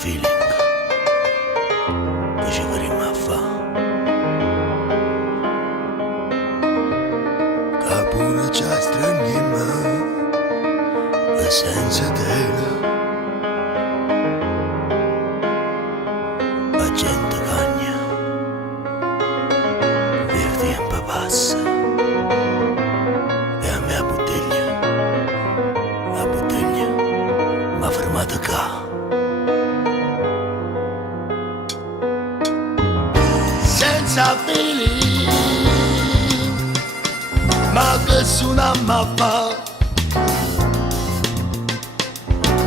feeling che ci vorremmo a fa. Che pure c'è stranima e senza tela. La gente cagna e il tempo passa e a me la bottiglia m'ha fermato qua. Senza feeling, ma che suonamma fa,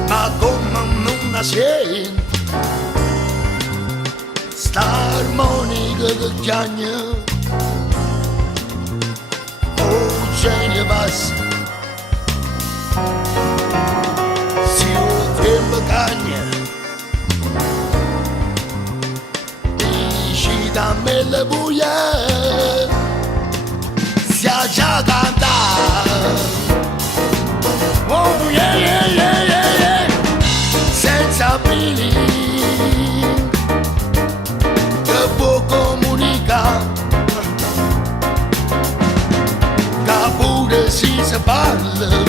ma come non senti sta armonica che chiagna, oh genio passa, si il tempo cagna. Da me le buie si ha già cantato, oh yeah yeah yeah yeah yeah, senza feeling che può comunicare, che pure si parla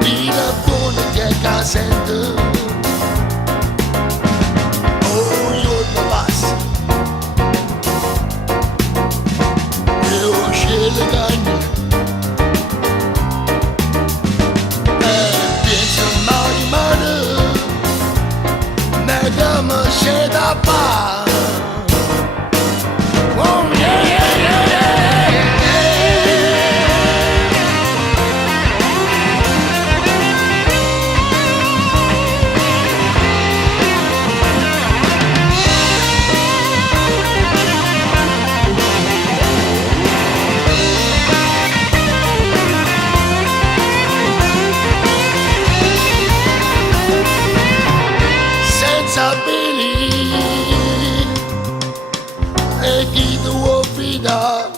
di la buona che sente. Le cagne pienso mai male nella masce da pa. Oh yeah yeah yeah yeah. E chi tuo fida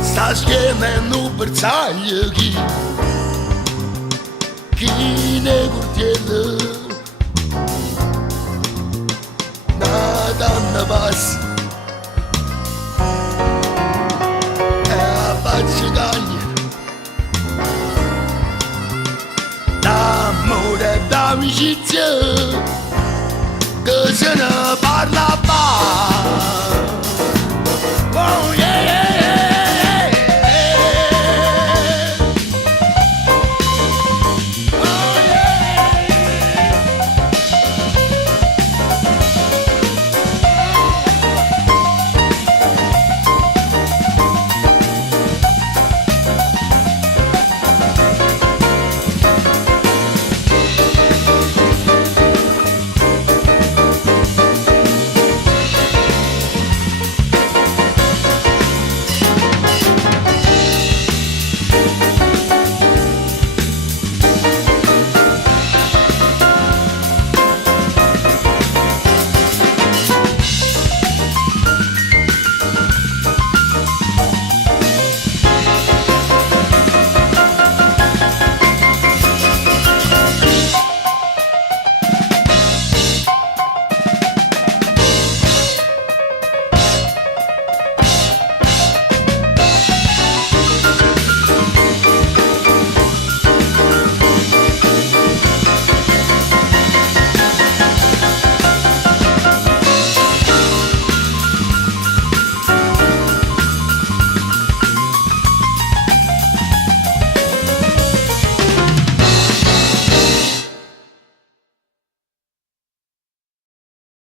sta schienendo bersaglio chi ne curtiele na danna bassa e a faccia cagna d'amore e d'amicizia.